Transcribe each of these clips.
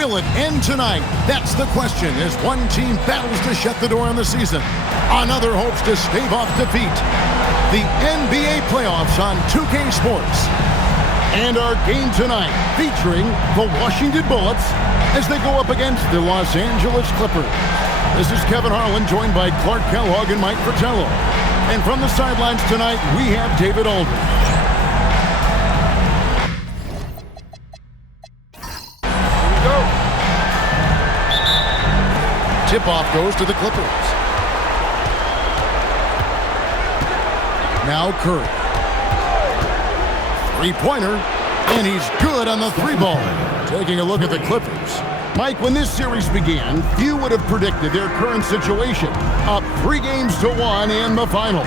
Will it end tonight? That's the question as one team battles to shut the door on the season. Another hopes to stave off defeat. The NBA playoffs on 2K Sports. And our game tonight featuring the Washington Bullets as they go up against the Los Angeles Clippers. This is Kevin Harlan joined by Clark Kellogg and Mike Fratello. And from the sidelines tonight, we have David Aldridge. Here we go. Tip-off goes to the Clippers. Now Curry. Three-pointer, and he's good on the three ball. Taking a look at the Clippers. Mike, when this series began, few would have predicted their current situation. Up 3-1 in the final.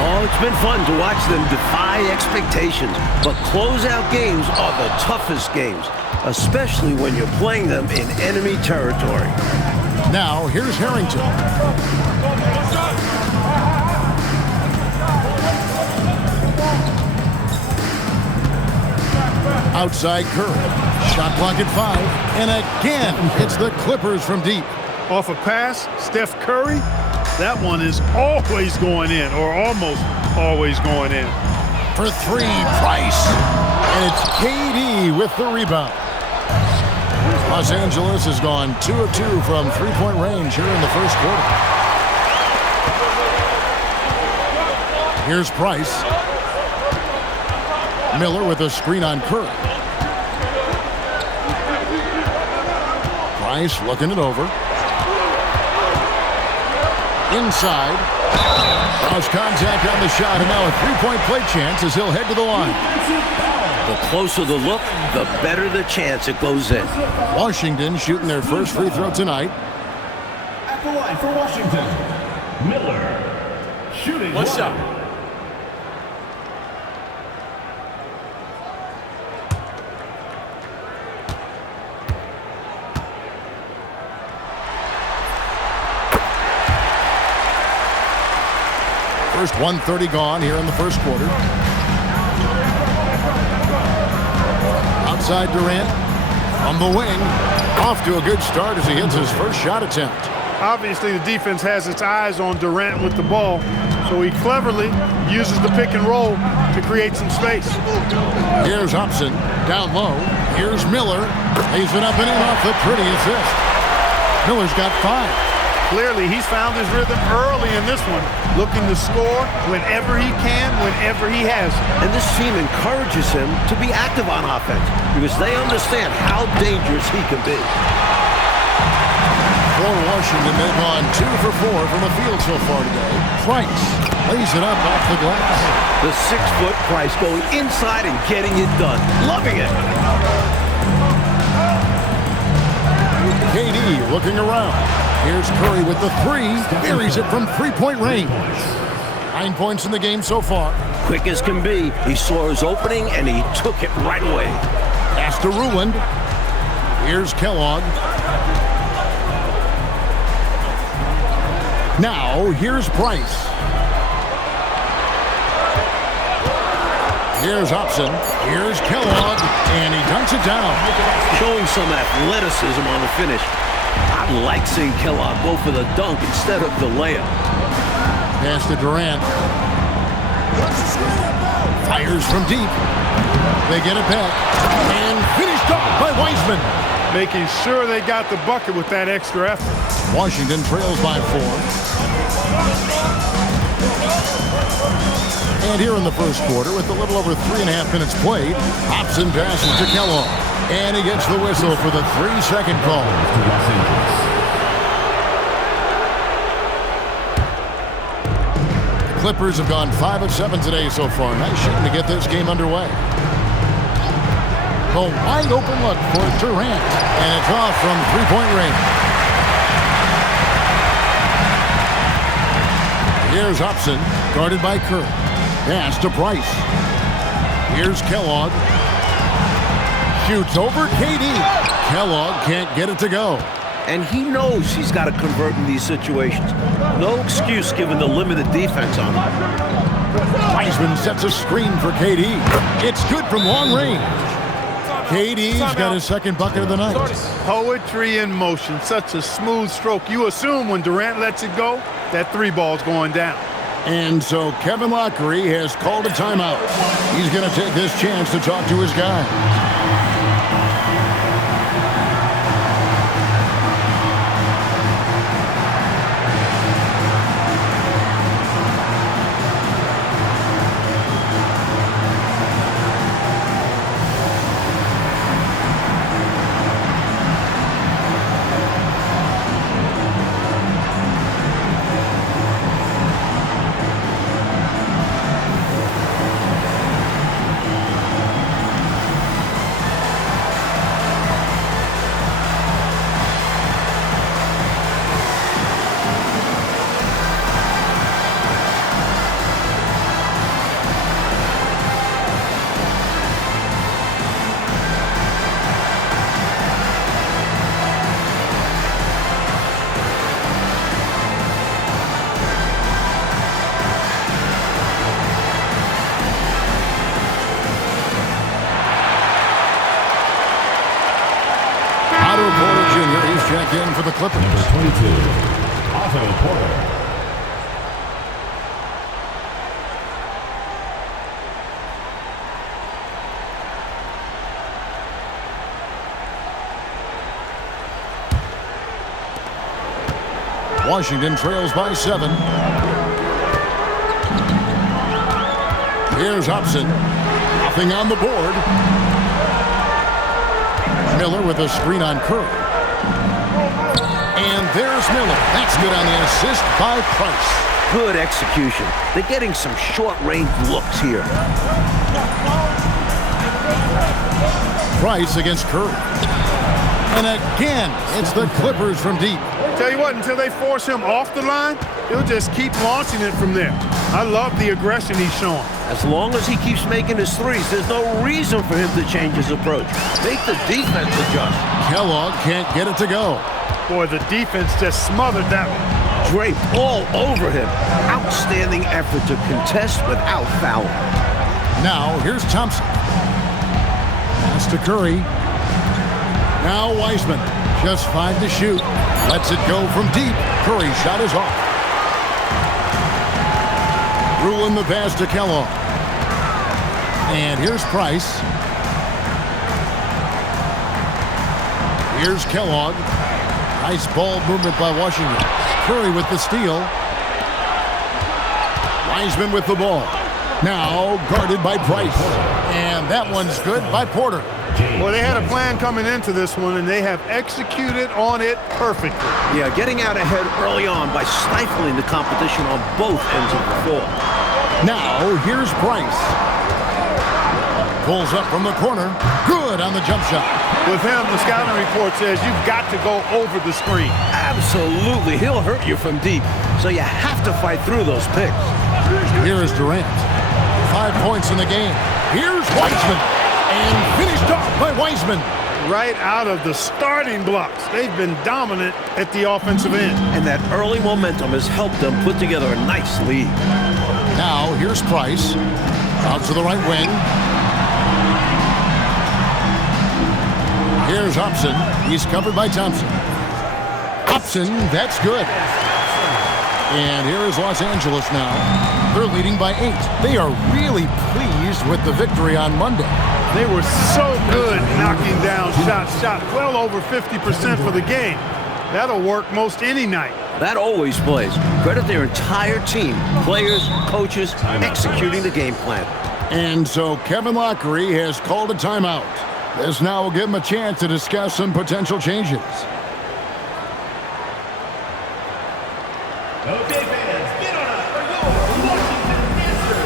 Oh, it's been fun to watch them defy expectations. But closeout games are the toughest games, especially when you're playing them in enemy territory. Now, here's Harrington. Outside Curry. Shot clock at 5. And again, it's the Clippers from deep. Off a pass, Steph Curry. That one is always going in, or almost always going in. For three, Price. And it's KD with the rebound. Los Angeles has gone 2 of 2 from three-point range here in the first quarter. Here's Price. Miller with a screen on Curry. Price looking it over. Inside. Cross contact on the shot, and now a three-point play chance as he'll head to the line. The closer the look, the better the chance it goes in. Washington shooting their first free throw tonight. At the line for Washington, Miller. Shooting. One shot. First 1:30 gone here in the first quarter. Outside Durant on the wing. Off to a good start as he hits his first shot attempt. Obviously, the defense has its eyes on Durant with the ball, so he cleverly uses the pick and roll to create some space. Here's Hobson down low. Here's Miller. Lays it up and in off the pretty assist. Miller's got 5. Clearly, he's found his rhythm early in this one, looking to score whenever he can, whenever he has. And this team encourages him to be active on offense because they understand how dangerous he can be. For Washington, they've gone 2 for 4 from the field so far today. Price lays it up off the glass. The 6-foot Price going inside and getting it done. Loving it. KD looking around. Here's Curry with the 3. Buries it from three-point range. 9 points in the game so far. Quick as can be. He saw his opening and he took it right away. Pass to Ruland. Here's Kellogg. Now, here's Price. Here's Hobson. Here's Kellogg. And he dunks it down. Showing some athleticism on the finish. I like seeing Kellogg go for the dunk instead of the layup. Pass to Durant. Fires from deep. They get it back. And finished up by Wiseman. Making sure they got the bucket with that extra effort. Washington trails by 4. And here in the first quarter, with a little over 3.5 minutes played, Hobson passes to Kellogg. And he gets the whistle for the 3-second call. The Clippers have gone 5 of 7 today so far. Nice shooting to get this game underway. The wide open look for Durant. And it's off from three-point range. Here's Hobson, guarded by Curry. Pass to Price. Here's Kellogg. Shoots over KD. Kellogg can't get it to go. And he knows he's got to convert in these situations. No excuse given the limited defense on him. Wiseman sets a screen for KD. It's good from long range. KD's got his second bucket of the night. Poetry in motion. Such a smooth stroke. You assume when Durant lets it go, that three ball's going down. And so Kevin Lockery has called a timeout. He's going to take this chance to talk to his guys. Check in for the Clippers. Number 22, Otto Porter. Washington trails by 7. Here's Hobson. Nothing on the board. Miller with a screen on Curry. And there's Miller. That's good on the assist by Price. Good execution. They're getting some short-range looks here. Price against Curry. And again, it's the Clippers from deep. Tell you what, until they force him off the line, he'll just keep launching it from there. I love the aggression he's showing. As long as he keeps making his threes, there's no reason for him to change his approach. Make the defense adjust. Kellogg can't get it to go. Boy, the defense just smothered that one. Draped all over him. Outstanding effort to contest without fouling. Now, here's Thompson. Pass to Curry. Now Wiseman. Just 5 to shoot. Lets it go from deep. Curry's shot is off. Ruling the pass to Kellogg. And here's Price. Here's Kellogg. Nice ball movement by Washington. Curry with the steal. Wiseman with the ball. Now guarded by Price. And that one's good by Porter. Well, they had a plan coming into this one, and they have executed on it perfectly. Yeah, getting out ahead early on by stifling the competition on both ends of the floor. Now, here's Price. Pulls up from the corner. Good on the jump shot. With him, the scouting report says you've got to go over the screen. Absolutely. He'll hurt you from deep, so you have to fight through those picks. Here is Durant. 5 points in the game. Here's Wiseman. And finished off by Wiseman. Right out of the starting blocks. They've been dominant at the offensive end. And that early momentum has helped them put together a nice lead. Now, here's Price. Out to the right wing. Here's Hobson. He's covered by Thompson. Hobson, that's good. And here is Los Angeles now. They're leading by 8. They are really pleased with the victory on Monday. They were so good knocking down shots. Shot well over 50% for the game. That'll work most any night. That always plays. Credit their entire team, players, coaches, executing the game plan. And so Kevin Lockery has called a timeout. This now will give him a chance to discuss some potential changes. Okay, fans, get on up for your Washington answer.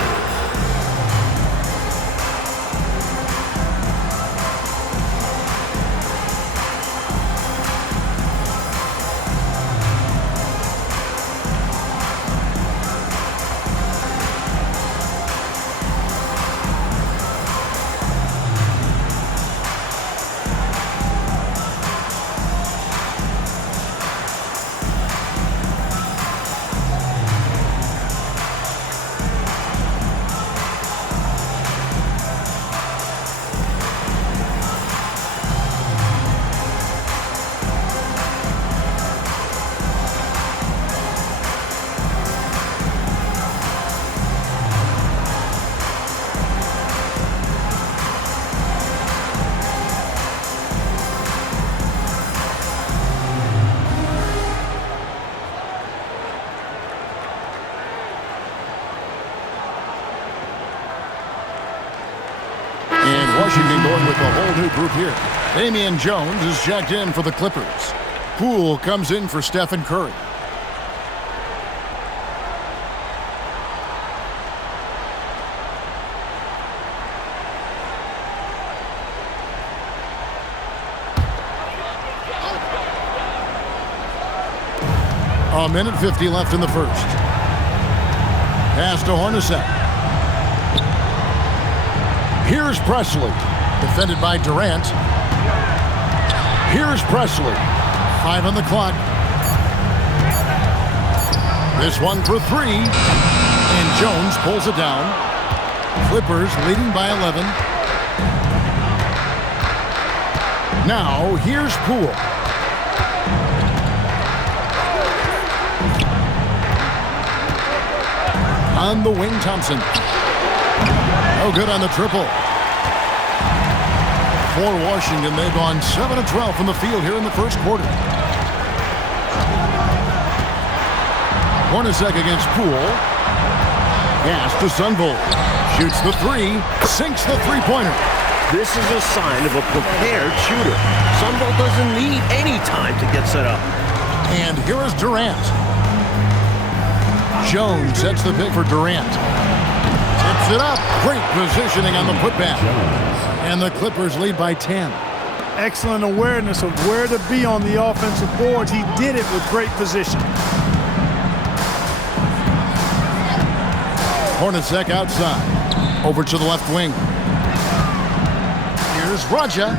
Washington going with a whole new group here. Damian Jones is checked in for the Clippers. Poole comes in for Stephen Curry. A minute 50 left in the first. Pass to Hornacek. Here's Presley. Defended by Durant. Here's Presley. 5 on the clock. This one for 3. And Jones pulls it down. Clippers leading by 11. Now, here's Poole. On the wing, Thompson. No good on the triple. For Washington, they've gone 7 of 12 from the field here in the first quarter. Hornacek against Poole. Pass to Sunvolt. Shoots the 3. Sinks the three-pointer. This is a sign of a prepared shooter. Sunvolt doesn't need any time to get set up. And here is Durant. Jones sets the pick for Durant. Tips it up. Great positioning on the putback. And the Clippers lead by 10. Excellent awareness of where to be on the offensive boards. He did it with great position. Hornacek outside. Over to the left wing. Here's Raja.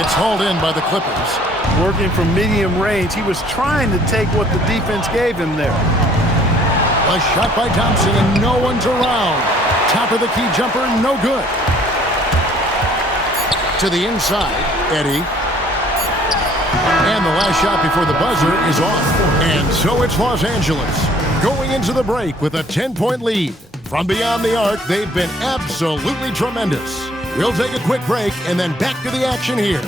It's hauled in by the Clippers. Working from medium range, he was trying to take what the defense gave him there. A shot by Thompson, and no one's around. Top of the key jumper, no good. To the inside, Eddie. And the last shot before the buzzer is off. And so it's Los Angeles going into the break with a 10-point lead. From beyond the arc, they've been absolutely tremendous. We'll take a quick break and then back to the action here.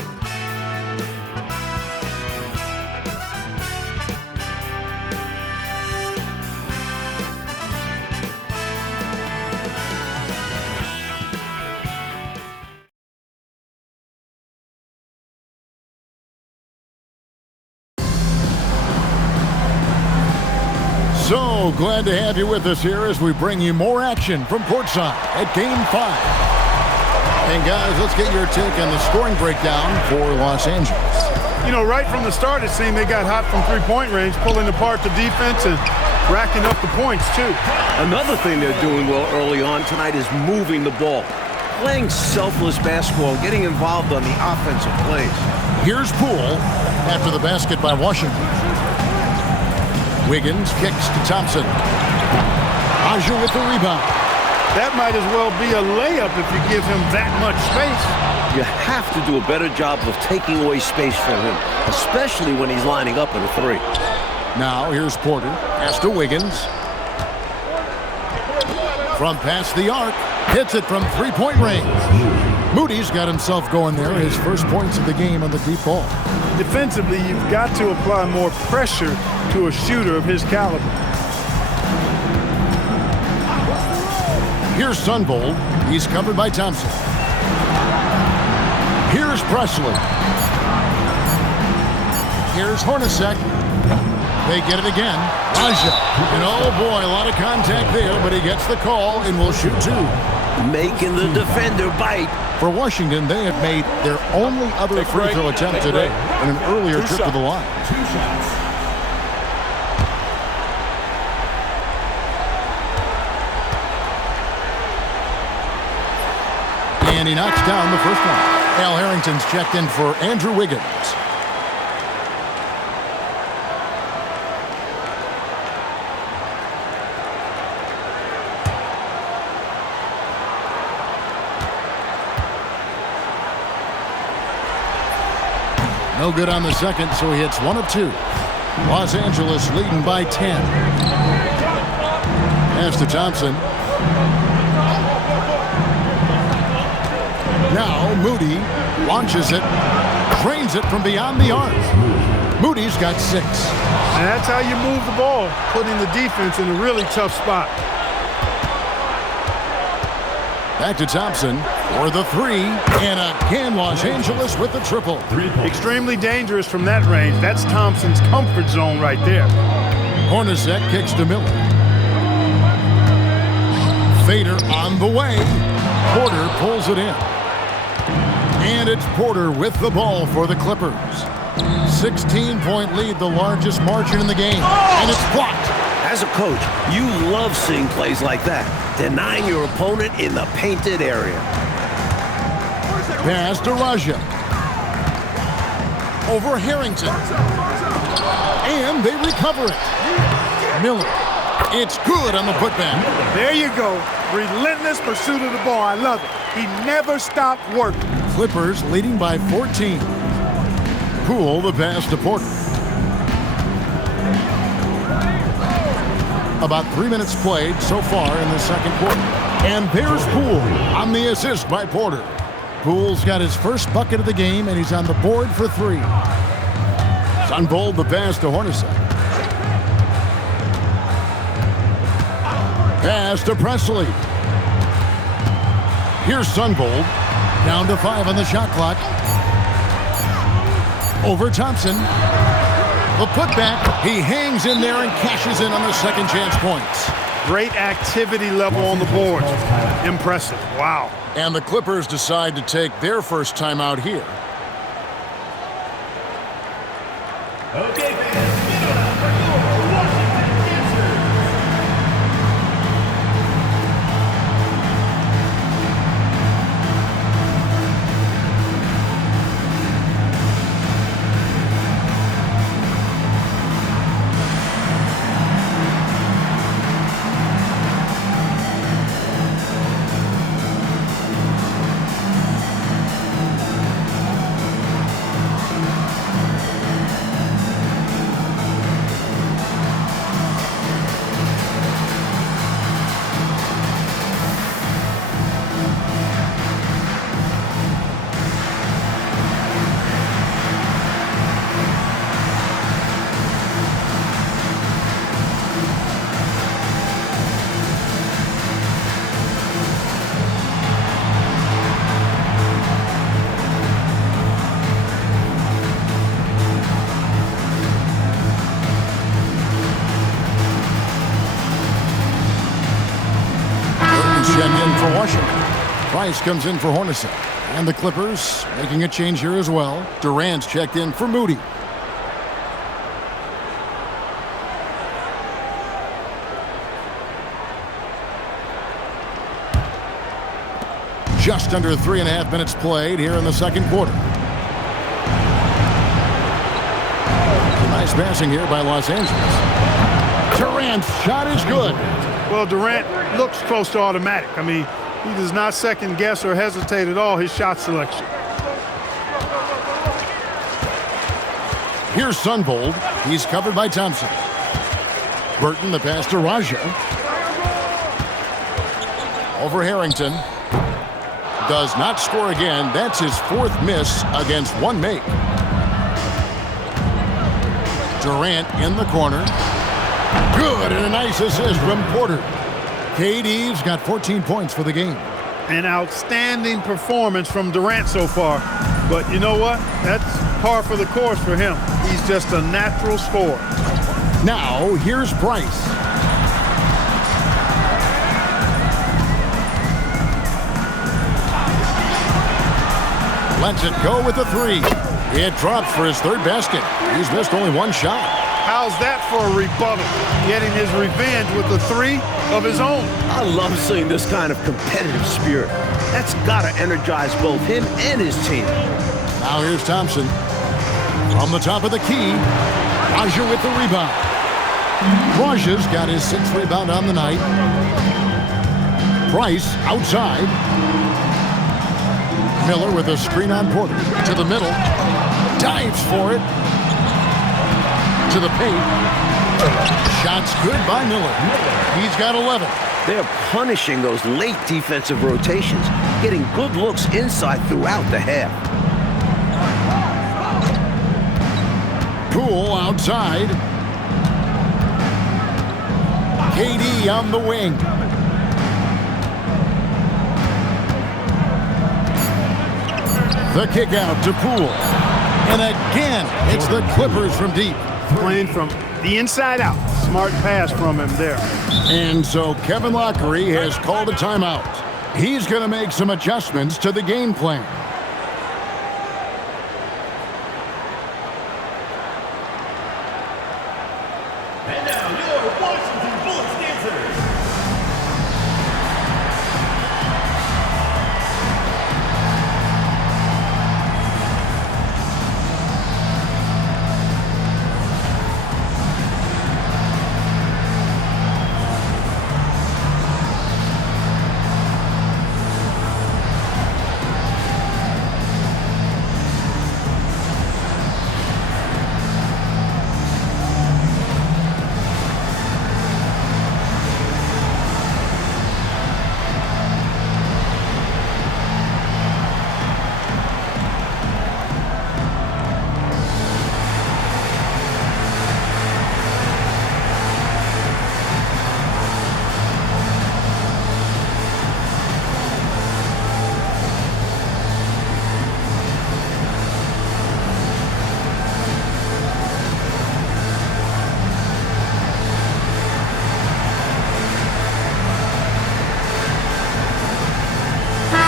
So glad to have you with us here as we bring you more action from courtside at Game 5. And guys, let's get your take on the scoring breakdown for Los Angeles. You know, right from the start, it seemed they got hot from three-point range, pulling apart the defense and racking up the points, too. Another thing they're doing well early on tonight is moving the ball. Playing selfless basketball and getting involved on the offensive plays. Here's Poole after the basket by Washington. Wiggins kicks to Thompson. Aja with the rebound. That might as well be a layup if you give him that much space. You have to do a better job of taking away space from him, especially when he's lining up at a 3. Now here's Porter. Pass to Wiggins. From past the arc. Hits it from three-point range. Moody's got himself going there. His first points of the game on the deep ball. Defensively, you've got to apply more pressure to a shooter of his caliber. Here's Sunvolt. He's covered by Thompson. Here's Presley. Here's Hornacek. They get it again. Raja. And oh boy, a lot of contact there, but he gets the call and will shoot 2. Making the defender bite. For Washington, they have made their only other free throw attempt today in an earlier trip to the line. And he knocks down the first one. Al Harrington's checked in for Andrew Wiggins. No good on the second, so he hits 1 of 2. Los Angeles leading by 10. Pass to Thompson. Now Moody launches it, trains it from beyond the arc. Moody's got 6. And that's how you move the ball, putting the defense in a really tough spot. Back to Thompson. for the three, and again Los Angeles with the triple. Extremely dangerous from that range. That's Thompson's comfort zone right there. Hornacek kicks to Miller. Fader on the way. Porter pulls it in. And it's Porter with the ball for the Clippers. 16-point lead, the largest margin in the game. And it's blocked. As a coach, you love seeing plays like that, denying your opponent in the painted area. Pass to Raja. Over Harrington. And they recover it. Miller. It's good on the putback. There you go. Relentless pursuit of the ball. I love it. He never stopped working. Clippers leading by 14. Poole the pass to Porter. About 3 minutes played so far in the second quarter. And there's Poole on the assist by Porter. Poole's got his first bucket of the game, and he's on the board for three. Sunvold the pass to Hornacek. Pass to Presley. Here's Sunvold. Down to 5 on the shot clock. Over Thompson. The putback. He hangs in there and cashes in on the second chance points. Great activity level on the board. Impressive. Wow. And the Clippers decide to take their first time out here. Okay, fans, give it up for your Washington Answers. Check in for Washington. Price comes in for Hornacek. And the Clippers making a change here as well. Durant's checked in for Moody. Just under 3.5 minutes played here in the second quarter. Nice passing here by Los Angeles. Durant's shot is good. Well, Durant looks close to automatic. I mean, he does not second guess or hesitate at all his shot selection. Here's Sunvold. He's covered by Thompson. Burton the pass to Raja. Over Harrington. Does not score again. That's his fourth miss against one make. Durant in the corner. Good, and a nice assist from Porter. KD's got 14 points for the game. An outstanding performance from Durant so far. But you know what? That's par for the course for him. He's just a natural scorer. Now, here's Price. Lets it go with the three. It drops for his third basket. He's missed only one shot. How's that for a rebuttal? Getting his revenge with the three of his own. I love seeing this kind of competitive spirit. That's got to energize both him and his team. Now here's Thompson. From the top of the key, Raja with the rebound. Raja's got his sixth rebound on the night. Price outside. Miller with a screen on Porter. To the middle. Dives for it. To the paint. Shots good by Miller. He's got 11. They're punishing those late defensive rotations, getting good looks inside throughout the half. Poole outside. KD on the wing. The kick out to Poole. And again, it's the Clippers from deep. Playing from the inside out. Smart pass from him there. And so Kevin Lockery has called a timeout. He's going to make some adjustments to the game plan. And now your Washington Bullets dancers.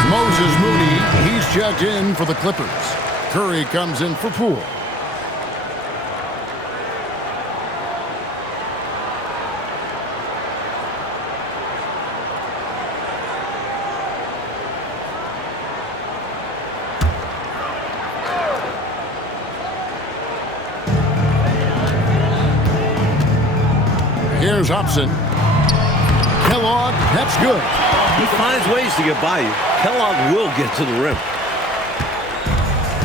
Moses Moody, he's checked in for the Clippers. Curry comes in for Poole. Here's Hobson. Kellogg, that's good. He finds ways to get by you. Kellogg will get to the rim.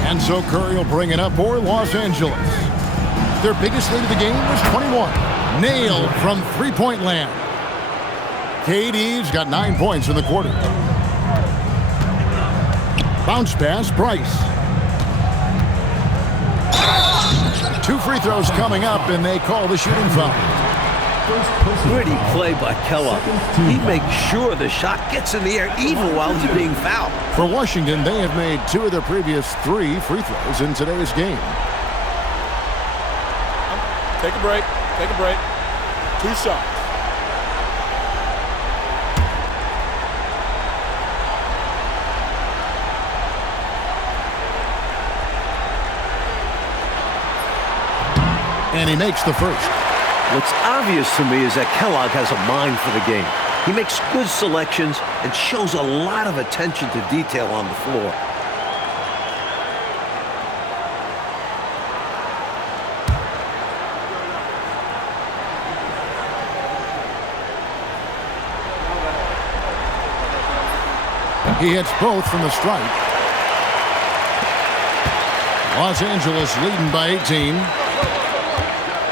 And so Curry will bring it up for Los Angeles. Their biggest lead of the game was 21. Nailed from three-point land. KD's got 9 points in the quarter. Bounce pass, Bryce. 2 free throws coming up, and they call the shooting foul. Pretty play by Kellogg. He makes sure the shot gets in the air even while he's being fouled. For Washington, they have made 2 of their previous 3 free throws in today's game. Take a break. Take a break. 2 shots. And he makes the first. What's obvious to me is that Kellogg has a mind for the game. He makes good selections and shows a lot of attention to detail on the floor. He hits both from the stripe. Los Angeles leading by 18.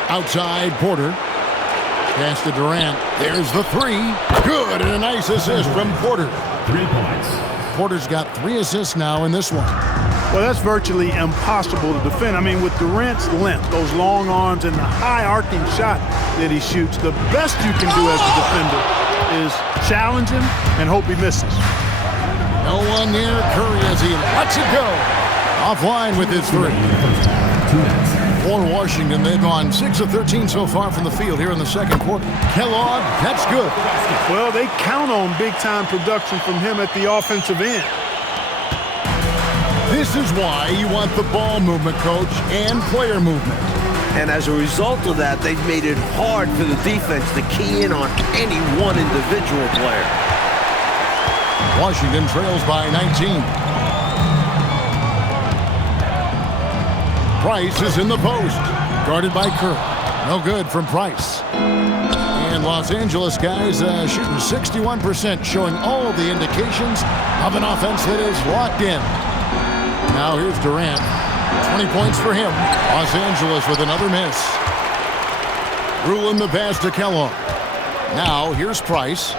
Outside, Porter. Pass to Durant. There's the 3. Good, and a nice assist from Porter. 3 points. Porter's got 3 assists now in this one. Well, that's virtually impossible to defend. I mean, with Durant's length, those long arms, and the high arcing shot that he shoots, the best you can do as a defender is challenge him and hope he misses. No one near Curry as he lets it go. Offline with his 3. For Washington, they've gone 6 of 13 so far from the field here in the second quarter. Kellogg, that's good. Well, they count on big-time production from him at the offensive end. This is why you want the ball movement, coach, and player movement. And as a result of that, they've made it hard for the defense to key in on any one individual player. Washington trails by 19. Price is in the post, guarded by Kerr. No good from Price. And Los Angeles guys shooting 61%, showing all the indications of an offense that is locked in. Now here's Durant. 20 points for him. Los Angeles with another miss. Ruling the pass to Kellogg. Now here's Price.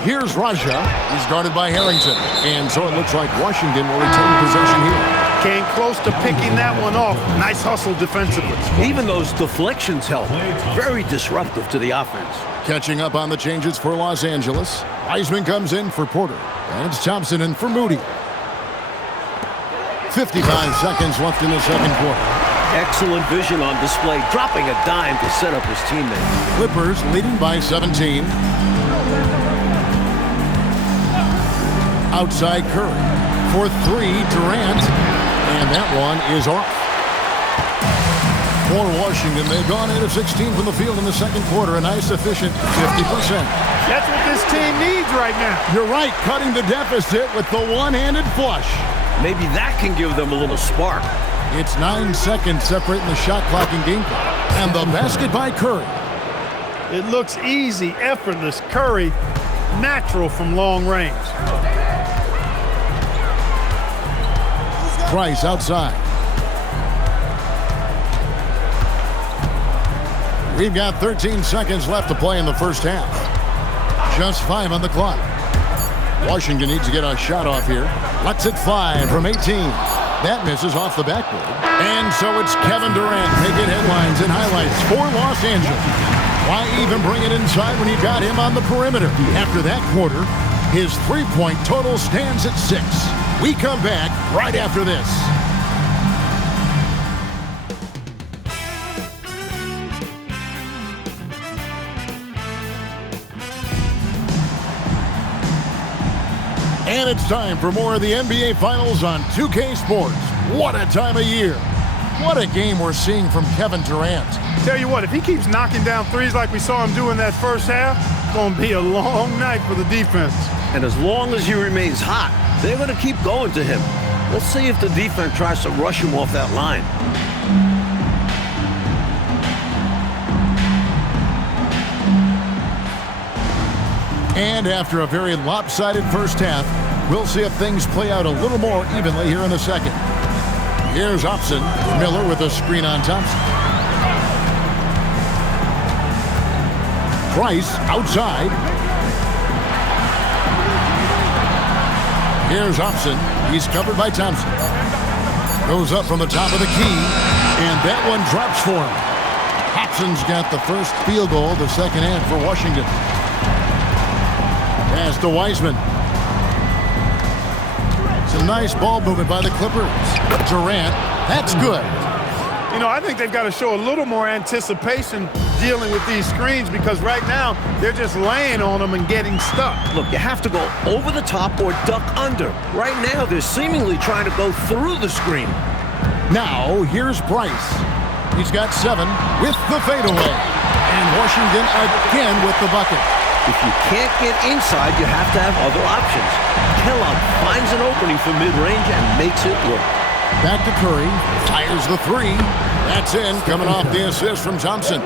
Here's Raja. He's guarded by Harrington. And so it looks like Washington will retain possession here. Came close to picking that one off. Nice hustle defensively. Even those deflections help. Very disruptive to the offense. Catching up on the changes for Los Angeles. Wiseman comes in for Porter. And it's Thompson in for Moody. 55 seconds left in the second quarter. Excellent vision on display, dropping a dime to set up his teammate. Clippers leading by 17. Outside Curry. For three, Durant. And that one is off. For Washington, they've gone 8 of 16 from the field in the second quarter. A nice, efficient 50%. That's what this team needs right now. You're right, cutting the deficit with the one-handed flush. Maybe that can give them a little spark. It's 9 seconds separating the shot clock and game clock. And the basket by Curry. It looks easy, effortless. Curry, natural from long range. Price outside. We've got 13 seconds left to play in the first half. Just 5 on the clock. Washington needs to get a shot off here. Lets it fly from 18. That misses off the backboard. And so it's Kevin Durant making headlines and highlights for Los Angeles. Why even bring it inside when you got him on the perimeter? After that quarter, his three-point total stands at 6. We come back right after this. And it's time for more of the NBA Finals on 2K Sports. What a time of year. What a game we're seeing from Kevin Durant. Tell you what, if he keeps knocking down threes like we saw him do in that first half, it's going to be a long night for the defense. And as long as he remains hot, they're going to keep going to him. Let's see if the defense tries to rush him off that line. And after a very lopsided first half, we'll see if things play out a little more evenly here in the second. Here's Upson. Miller with a screen on Thompson. Price outside. Here's Upson. He's covered by Thompson. Goes up from the top of the key, and that one drops for him. Hobson's got the first field goal of the second half for Washington. Pass to Wiseman. Some nice ball movement by the Clippers. Durant, that's good. You know, I think they've got to show a little more anticipation dealing with these screens because right now they're just laying on them and getting stuck. Look, you have to go over the top or duck under. Right now, they're seemingly trying to go through the screen. Now, here's Price. He's got 7 with the fadeaway. And Washington again with the bucket. If you can't get inside, you have to have other options. Kellogg finds an opening for mid-range and makes it work. Back to Curry. Fires the 3. That's in, coming off the assist from Thompson.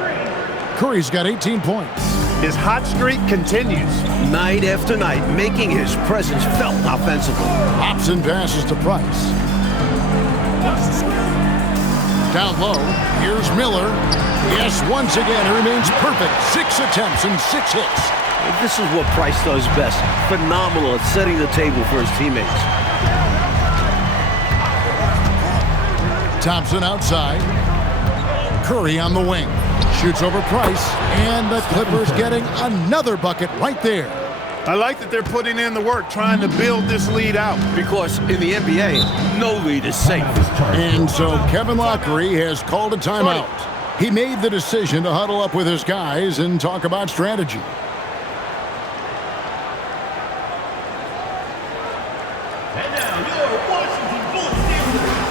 Curry's got 18 points. His hot streak continues. Night after night, making his presence felt offensively. Hobson passes to Price. Down low, here's Miller. Yes, once again, he remains perfect. 6 attempts and 6 hits. This is what Price does best. Phenomenal at setting the table for his teammates. Thompson outside. Curry on the wing. Shoots over Price. And the Clippers getting another bucket right there. I like that they're putting in the work, trying to build this lead out. Because in the NBA, no lead is safe. And so Kevin Lockery has called a timeout. He made the decision to huddle up with his guys and talk about strategy. And now your Washington Bullets team.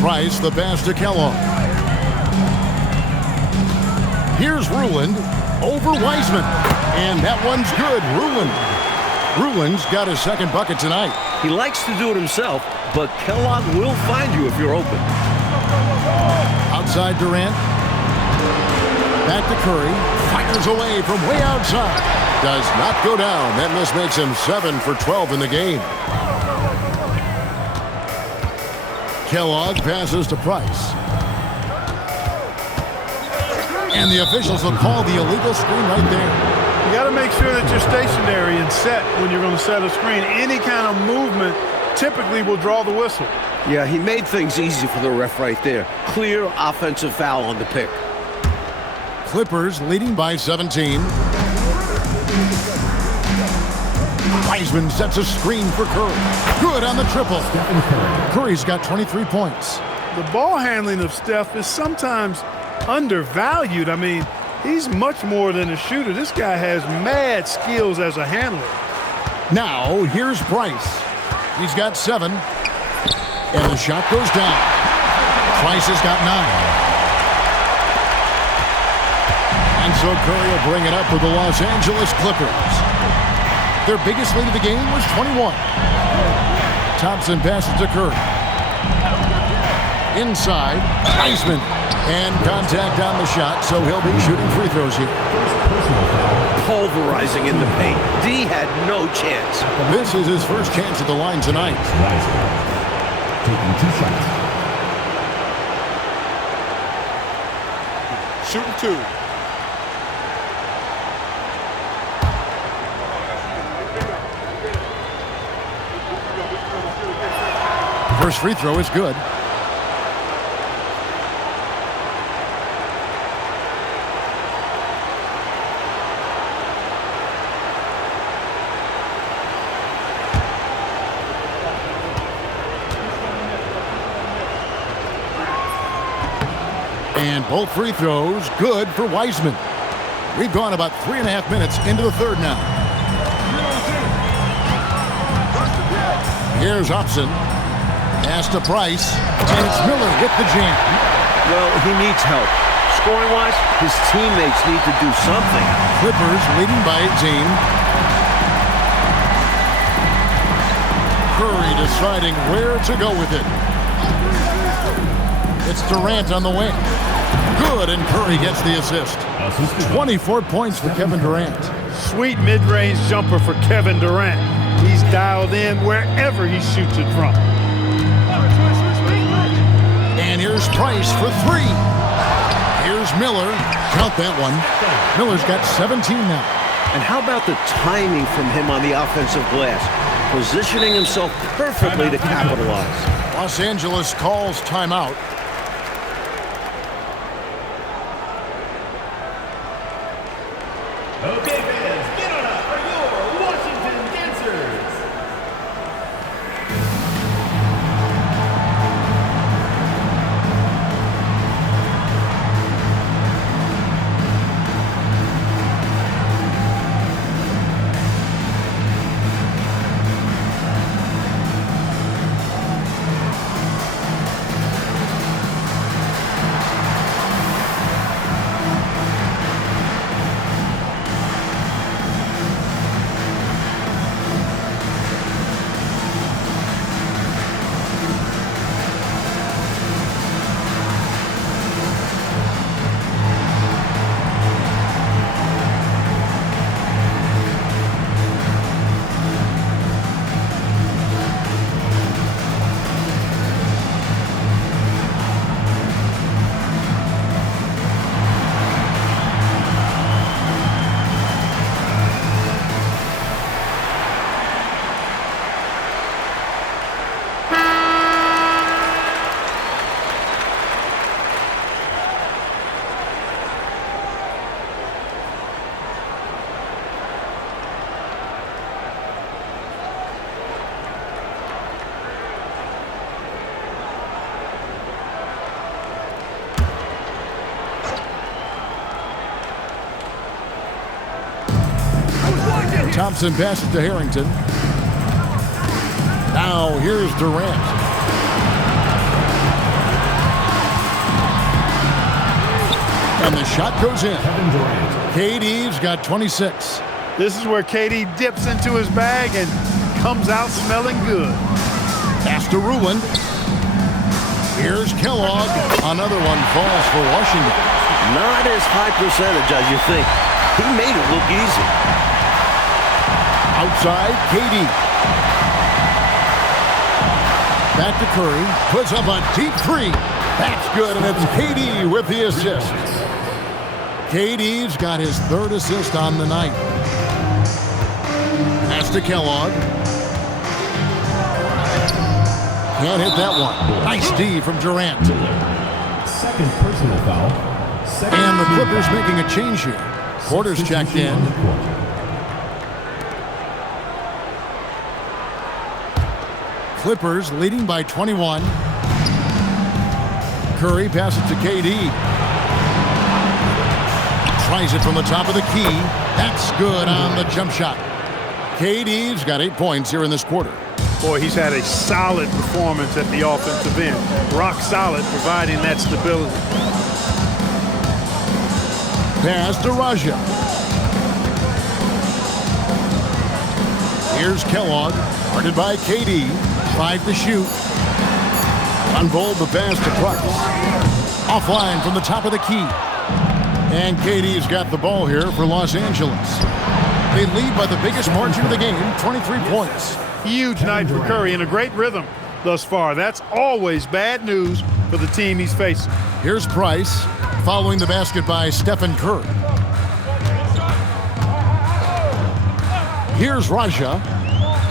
Price, the pass to Kellogg. Here's Ruland over Wiseman. And that one's good. Ruland's got his second bucket tonight. He likes to do it himself, but Kellogg will find you if you're open. Outside Durant. Back to Curry. Fires away from way outside. Does not go down. That miss makes him 7 for 12 in the game. Kellogg passes to Price. And the officials will call the illegal screen right there. You got to make sure that you're stationary and set when you're going to set a screen. Any kind of movement typically will draw the whistle. Yeah, he made things easy for the ref right there. Clear offensive foul on the pick. Clippers leading by 17. Wiseman sets a screen for Curry. Good on the triple. Curry's got 23 points. The ball handling of Steph is sometimes undervalued. I mean, he's much more than a shooter. This guy has mad skills as a handler. Now, here's Price. He's got 7. And the shot goes down. Price has got 9. And so Curry will bring it up for the Los Angeles Clippers. Their biggest lead of the game was 21. Thompson passes to Curry. Inside, Wiseman. And contact on the shot, so he'll be shooting free throws here. Pulverizing in the paint. D had no chance. This is his first chance at the line tonight. Taking 2 shots. Shooting 2. First free throw is good. And both free throws good for Wiseman. We've gone about 3.5 minutes into the third now. Here's Upson. Pass to Price. And it's Miller with the jam. Well, he needs help. Scoring-wise, his teammates need to do something. Clippers leading by 18. Curry deciding where to go with it. It's Durant on the wing. Good, and Curry gets the assist. 24 points for Kevin Durant. Sweet mid-range jumper for Kevin Durant. He's dialed in wherever he shoots it from. And here's Price for 3. Here's Miller. Count that one. Miller's got 17 now. And how about the timing from him on the offensive glass? Positioning himself perfectly to capitalize. Los Angeles calls timeout. Okay, fans, get on up for your Washington dancers. Thompson passes to Harrington. Now here's Durant. And the shot goes in. Kevin Durant. KD's got 26. This is where KD dips into his bag and comes out smelling good. Pass to Ruland. Here's Kellogg. Another one falls for Washington. Not as high percentage as you think. He made it look easy. Outside, KD. Back to Curry. Puts up a deep three. That's good, and it's KD with the assist. KD's got his third assist on the night. Pass to Kellogg. Can't hit that one. Nice D from Durant. Second personal foul. And the Clippers making a change here. Porter's checked in. Clippers leading by 21. Curry passes to KD. Tries it from the top of the key. That's good on the jump shot. KD's got 8 points here in this quarter. Boy, he's had a solid performance at the offensive end. Rock solid, providing that stability. Pass to Raja. Here's Kellogg, guarded by KD. 5 to shoot. Unfold the pass to Price. Offline from the top of the key. And KD's got the ball here for Los Angeles. They lead by the biggest margin of the game, 23 points. Huge night for Curry and a great rhythm thus far. That's always bad news for the team he's facing. Here's Price, following the basket by Stephen Curry. Here's Raja.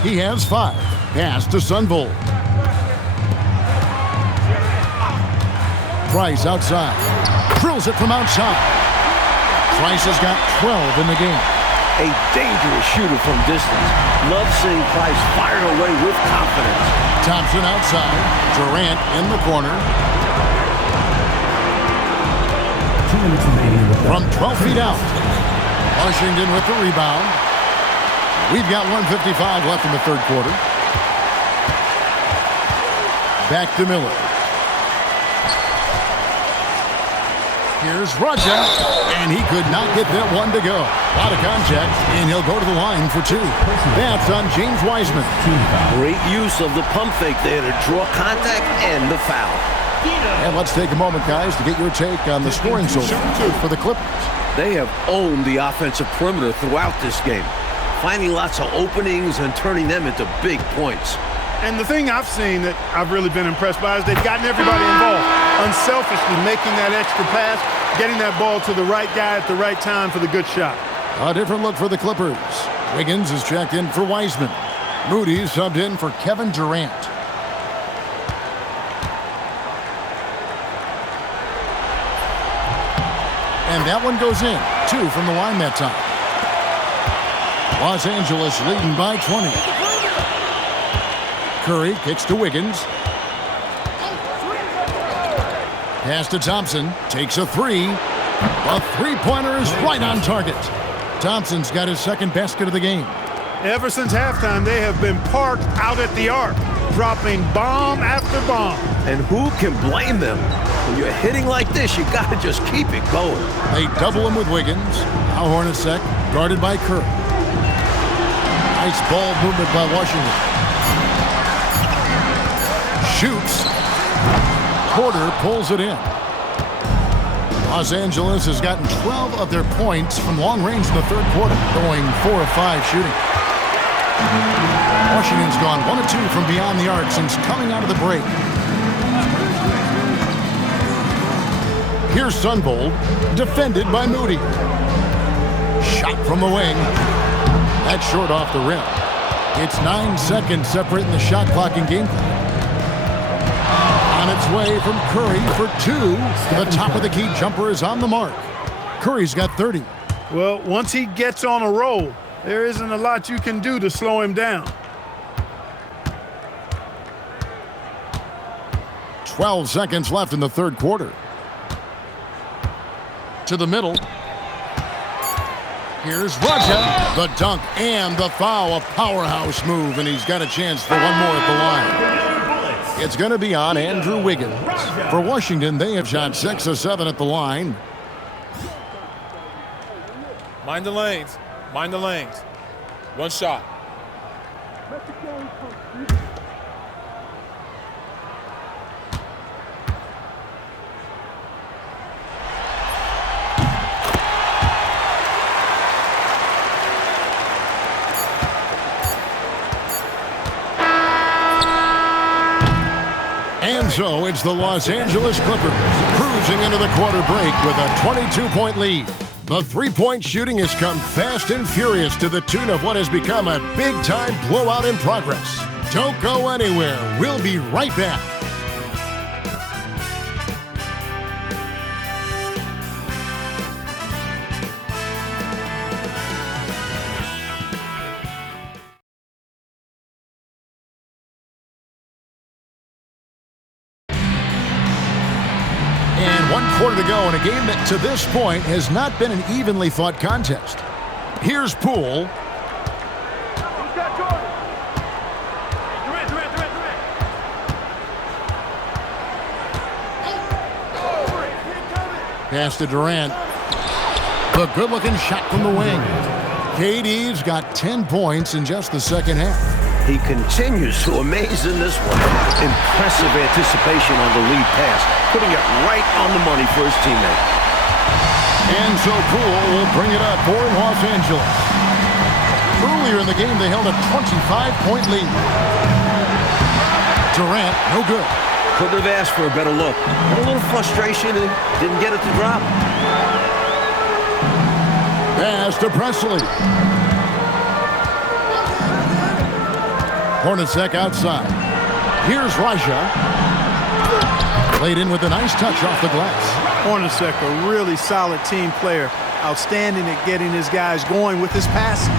He has 5. Pass to Sunvold. Price outside. Drills it from outside. Price has got 12 in the game. A dangerous shooter from distance. Love seeing Price fired away with confidence. Thompson outside. Durant in the corner. 2 minutes remaining in the From 12 feet out. Washington with the rebound. We've got 1:55 left in the third quarter. Back to Miller. Here's Raja, and he could not get that one to go. A lot of contact, and he'll go to the line for 2. That's on James Wiseman. Great use of the pump fake there to draw contact and the foul. And let's take a moment, guys, to get your take on the scoring so far for the Clippers. They have owned the offensive perimeter throughout this game, finding lots of openings and turning them into big points. And the thing I've seen that I've really been impressed by is they've gotten everybody involved. Unselfishly making that extra pass, getting that ball to the right guy at the right time for the good shot. A different look for the Clippers. Wiggins is checked in for Wiseman. Moody's subbed in for Kevin Durant. And that one goes in. 2 from the line that time. Los Angeles leading by 20. Curry kicks to Wiggins. Pass to Thompson. Takes a 3. A three-pointer is right on target. Thompson's got his second basket of the game. Ever since halftime, they have been parked out at the arc, dropping bomb after bomb. And who can blame them? When you're hitting like this, you got to just keep it going. They double him with Wiggins. Now Hornacek, guarded by Curry. Nice ball movement by Washington. Shoots. Porter pulls it in. Los Angeles has gotten 12 of their points from long range in the third quarter, going 4 of 5 shooting. Washington's gone 1 of 2 from beyond the arc since coming out of the break. Here's Sunvold, defended by Moody. Shot from the wing. That's short off the rim. It's 9 seconds separating the shot clock and game clock. On its way from Curry for 2. The top of the key jumper is on the mark. Curry's got 30. Well, once he gets on a roll, there isn't a lot you can do to slow him down. 12 seconds left in the third quarter. To the middle. Here's Raja. The dunk and the foul. A powerhouse move, and he's got a chance for one more at the line. It's going to be on Andrew Wiggins. For Washington, they have shot 6 of 7 at the line. Mind the lanes. Mind the lanes. One shot. And so it's the Los Angeles Clippers cruising into the quarter break with a 22-point lead. The three-point shooting has come fast and furious to the tune of what has become a big-time blowout in progress. Don't go anywhere. We'll be right back. And 1 quarter to go in a game that to this point has not been an evenly fought contest. Here's Poole. Pass to Durant. The good-looking shot from the wing. KD's got 10 points in just the second half. He continues to amaze in this one. Impressive anticipation on the lead pass, putting it right on the money for his teammate. And so Poole will bring it up for Los Angeles. Earlier in the game, they held a 25-point lead. Durant, no good. Couldn't have asked for a better look. Had a little frustration and didn't get it to drop. Pass to Presley. Hornacek outside. Here's Raja. Played in with a nice touch off the glass. Hornacek, a really solid team player. Outstanding at getting his guys going with his passing.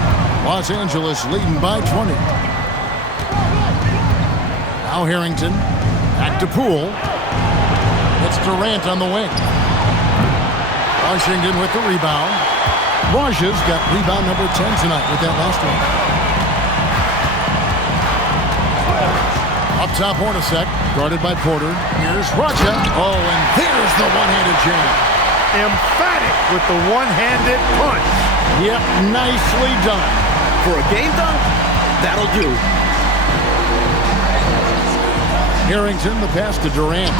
Los Angeles leading by 20. Now Harrington. Back to Poole. It's Durant on the wing. Washington with the rebound. Raja's got rebound number 10 tonight with that last one. Up top, Hornacek, guarded by Porter. Here's Raja. Oh, and there's the one-handed jam. Emphatic with the one-handed punch. Yep, nicely done. For a game dunk, that'll do. Harrington, the pass to Durant.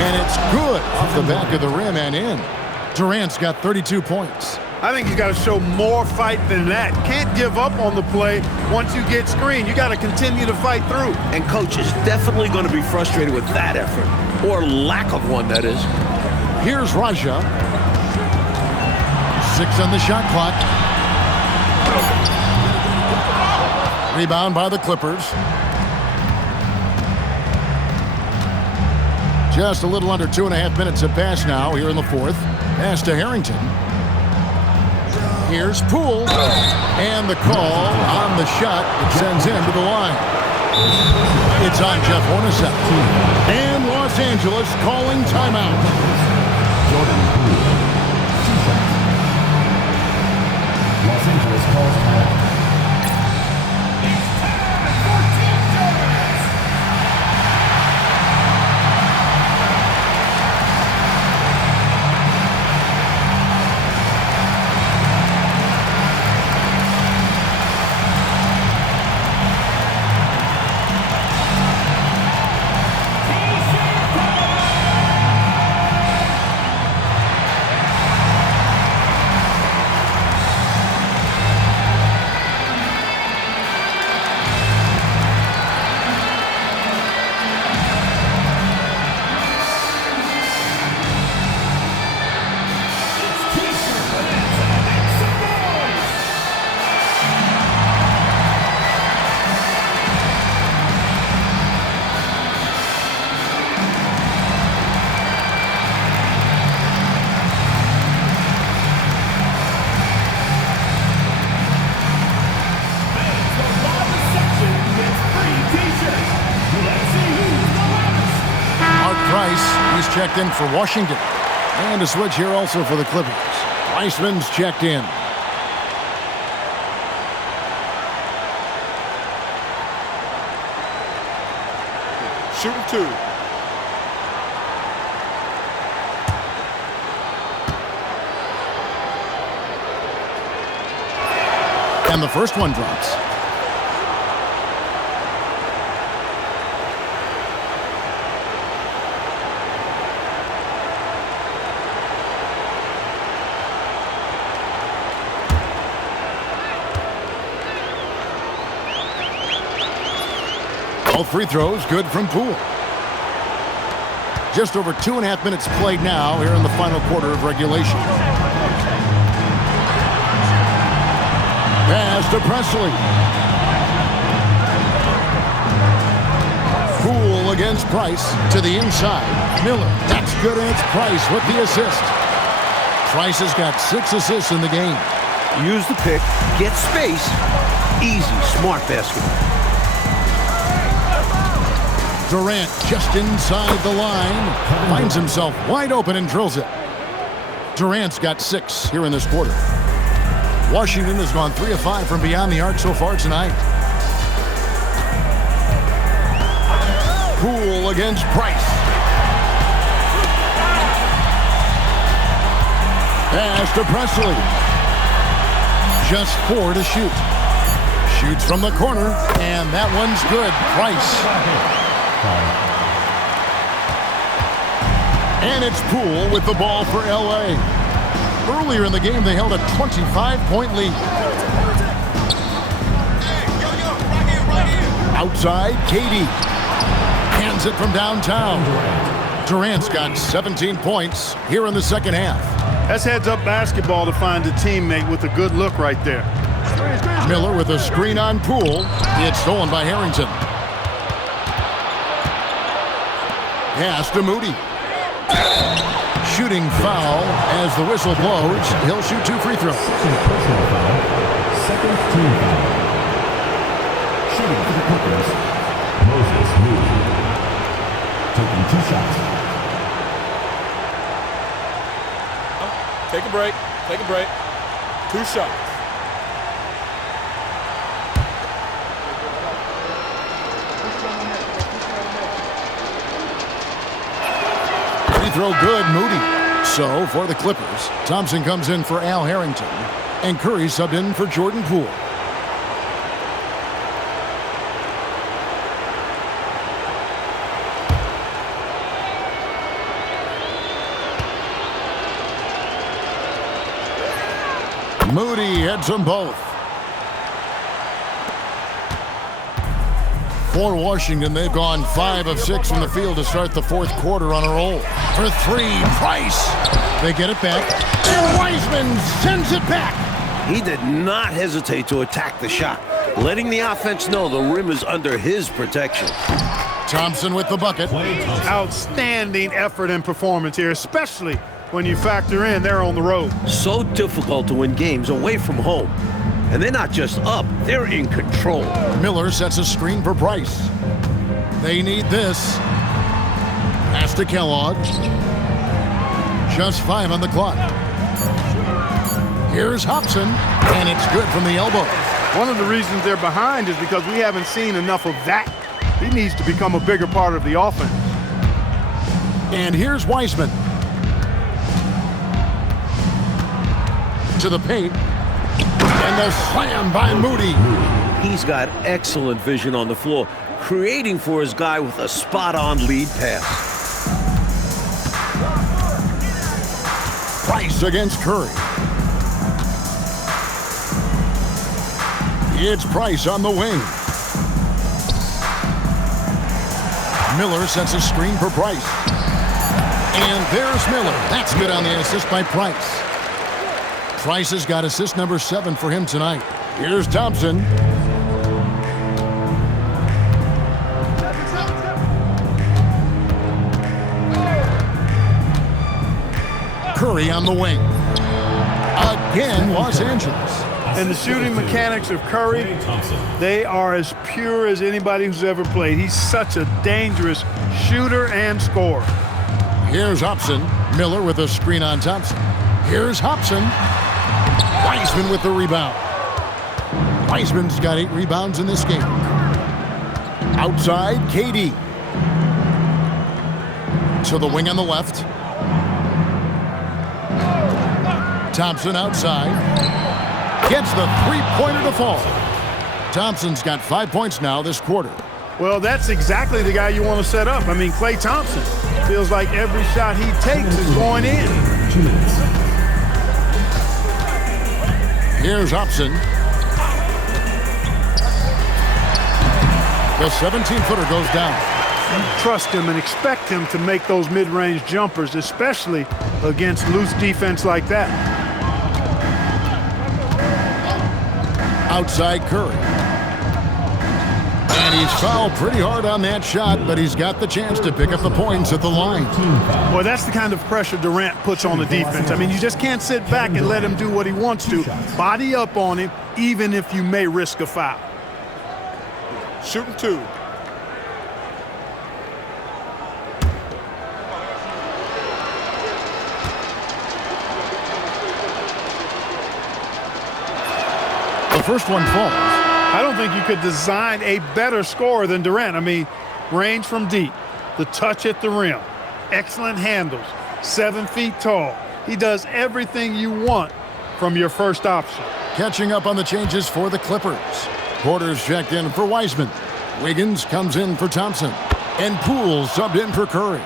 And it's good off the back of the rim and in. Durant's got 32 points. I think you got to show more fight than that. Can't give up on the play once you get screened. You got to continue to fight through. And coach is definitely going to be frustrated with that effort, or lack of one, that is. Here's Raja. 6 on the shot clock. Rebound by the Clippers. Just a little under 2.5 minutes have passed now here in the fourth. Pass to Harrington. Here's Poole. And the call on the shot. It sends him to the line. It's on Jeff Hornacek. And Los Angeles calling timeout. Jordan Poole. 2 shots. Los Angeles calls timeout. He's checked in for Washington. And a switch here also for the Clippers. Weissman's checked in. Shooting 2. And the first one drops. All free throws good from Poole. Just over 2.5 minutes played now here in the final quarter of regulation. Pass to Presley. Poole against Price to the inside. Miller, that's good, and it's Price with the assist. Price has got 6 assists in the game. Use the pick, get space. Easy, smart basketball. Durant just inside the line. Finds himself wide open and drills it. Durant's got 6 here in this quarter. Washington has gone 3 of 5 from beyond the arc so far tonight. Poole against Price. Pass to Presley. Just 4 to shoot. Shoots from the corner, and that one's good. Price. And it's Poole with the ball for L.A. Earlier in the game, they held a 25-point lead. Outside, KD. Hands it from downtown. Durant's got 17 points here in the second half. That's heads-up basketball to find a teammate with a good look right there. Miller with a screen on Poole. It's stolen by Harrington. Pass to Moody. Shooting foul as the whistle blows. He'll shoot 2 free throws. Personal foul. Second team foul. Shooting for the Clippers, Moses Moody. Taking 2 shots. Take a break. Take a break. 2 shots. Free throw good, Moody. So, for the Clippers, Thompson comes in for Al Harrington, and Curry subbed in for Jordan Poole. Moody heads them both. For Washington, they've gone 5 of 6 from the field to start the fourth quarter on a roll. For 3, Price. They get it back, and Wiseman sends it back. He did not hesitate to attack the shot, letting the offense know the rim is under his protection. Thompson with the bucket. Outstanding effort and performance here, especially when you factor in they're on the road. So difficult to win games away from home. And they're not just up, they're in control. Miller sets a screen for Price. They need this. Pass to Kellogg. Just 5 on the clock. Here's Hobson, and it's good from the elbow. One of the reasons they're behind is because we haven't seen enough of that. He needs to become a bigger part of the offense. And here's Wiseman. To the paint. And the slam by Moody. He's got excellent vision on the floor, creating for his guy with a spot-on lead pass. Price against Curry. It's Price on the wing. Miller sets a screen for Price. And there's Miller. That's good on the assist by Price. Price has got assist number 7 for him tonight. Here's Thompson. Curry on the wing. Again, Los Angeles. And the shooting mechanics of Curry, they are as pure as anybody who's ever played. He's such a dangerous shooter and scorer. Here's Hobson. Miller with a screen on Thompson. Here's Hobson. Wiseman with the rebound. Wiseman's got 8 rebounds in this game. Outside, KD. To the wing on the left. Thompson outside. Gets the three-pointer to fall. Thompson's got 5 points now this quarter. Well, that's exactly the guy you want to set up. I mean, Klay Thompson feels like every shot he takes is going in. 2 minutes. Here's Hobson. The 17-footer goes down. Trust him and expect him to make those mid-range jumpers, especially against loose defense like that. Outside Curry. And he's fouled pretty hard on that shot, but he's got the chance to pick up the points at the line. Well, that's the kind of pressure Durant puts on the defense. I mean, you just can't sit back and let him do what he wants to. Body up on him, even if you may risk a foul. Shooting 2. The first one falls. I don't think you could design a better scorer than Durant. I mean, range from deep, the touch at the rim, excellent handles, 7 feet tall. He does everything you want from your first option. Catching up on the changes for the Clippers. Porter's checked in for Wiseman. Wiggins comes in for Thompson. And Poole subbed in for Curry.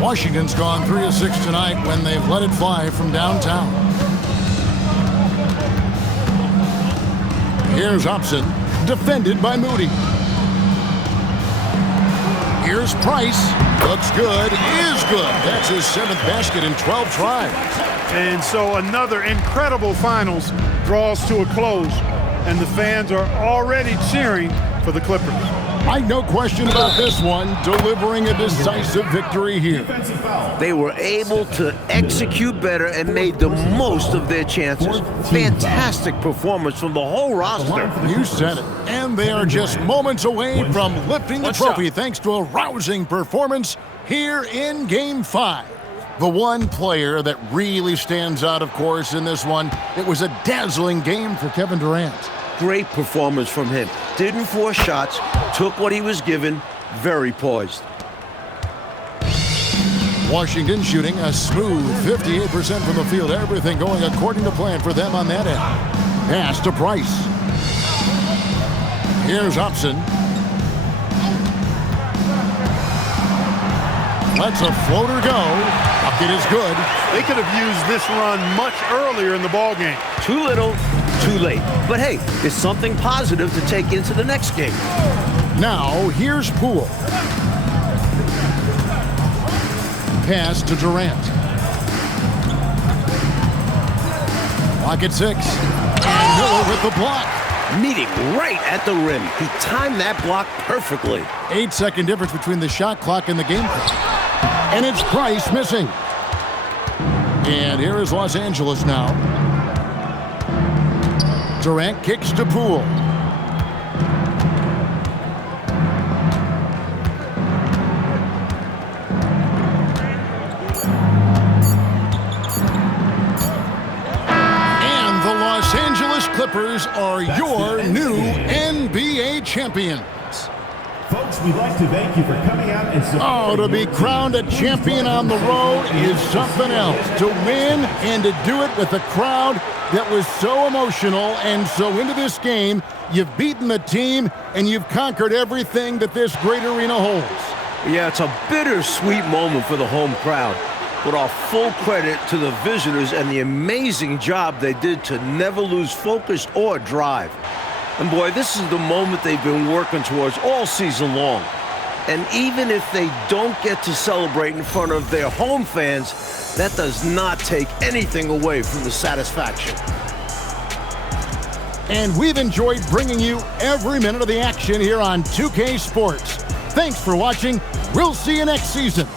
Washington's gone 3 of 6 tonight when they've let it fly from downtown. Here's Hobson, defended by Moody. Here's Price. Looks good, is good. That's his 7th basket in 12 tries. And so another incredible finals draws to a close, and the fans are already cheering for the Clippers. No question about this one, delivering a decisive victory here. They were able to execute better and made the most of their chances. Fantastic performance from the whole roster. You said it. And they are just moments away from lifting the trophy thanks to a rousing performance here in Game 5. The one player that really stands out, of course, in this one, it was a dazzling game for Kevin Durant. Great performance from him. Didn't force shots, took what he was given, very poised. Washington shooting a smooth 58% from the field. Everything going according to plan for them on that end. Pass to Price. Here's Hobson. Lets a floater go. Bucket is good. They could have used this run much earlier in the ballgame. Too little, too late. But hey, it's something positive to take into the next game. Now, here's Poole. Pass to Durant. Clock at 6. And Miller with the block. Meeting right at the rim. He timed that block perfectly. 8-second difference between the shot clock and the game clock. And it's Price missing. And here is Los Angeles now. Durant kicks to Poole. And the Los Angeles Clippers are your new NBA champions. Folks, we'd like to thank you for coming out and supporting. Oh, to be crowned a champion on the road is something else. To win and to do it with a crowd that was so emotional and so into this game, you've beaten the team and you've conquered everything that this great arena holds. Yeah, it's a bittersweet moment for the home crowd. But our full credit to the visitors and the amazing job they did to never lose focus or drive. And boy, this is the moment they've been working towards all season long. And even if they don't get to celebrate in front of their home fans, that does not take anything away from the satisfaction. And we've enjoyed bringing you every minute of the action here on 2K Sports. Thanks for watching. We'll see you next season.